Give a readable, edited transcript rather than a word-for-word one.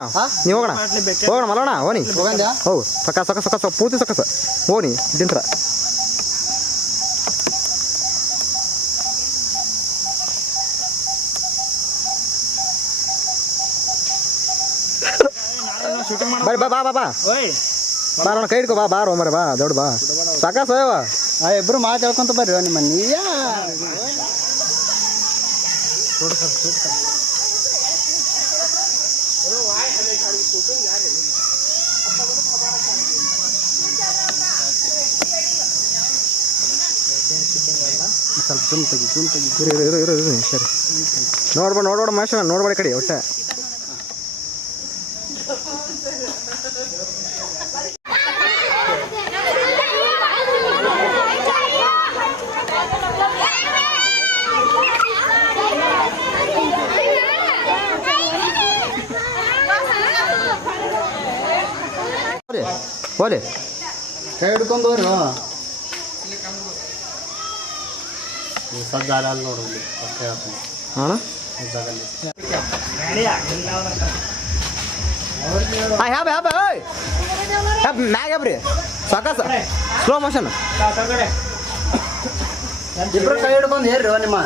ನೀವು ಹೋಗೋಣ ಹೋಗೋಣ ಮಲೋಣ ಹೋನಿ ಹೋಗು ಸಕ ಸಕ ಸಕ ಸಕ ಪೂರ್ತಿ ಸಕಸ ಹೋನಿ ದಿಂತ್ರ ಬರ್ರಿ ಬಾ ಬಾ ಬಾ ಬಾ ಬಾ ನೋಡ ಕೈ ಹಿಡ್ಕೊ ಬಾ ಬಾರೋ ಮರ ಬಾ ದೊಡ್ಡ ಬಾ ಸಾಕ ಸೋಯವ ಇಬ್ರು ಮಾತು ಹೇಳ್ಕೊಂತ ಬರ್ರಿ ನಿಮ್ಮ ನೀಯ ಸ್ವಲ್ಪ ಜುಮ್ ತೆಗಿ ಇರು ಸರಿ ನೋಡ್ಬೇಡ ಮಾಷ ನೋಡ್ಬೇಡ ಕಡೆ ಒಟ್ಟೆ ಹೋಲೆ ಕೈ ಹಿಡ್ಕೊಂಡು ಹೋಗ್ರಿ ಸಜ್ಜಾಲ ನೋಡ್ರಿ ಹಾಂ ಹ್ಯಾಬ್ ಹ್ಯಾಬ್ ಹ್ಯಾಬ್ ಮ್ಯಾಗ ಹ್ಯಾಬ್ರಿ ಸಾಕಾಸ ಸ್ಲೋ ಮೋಷನ್ ಇಬ್ರು ಕೈ ಹಿಡ್ಕೊಂಡು ಹೇರ್ರಿ ನಿಮ್ಮ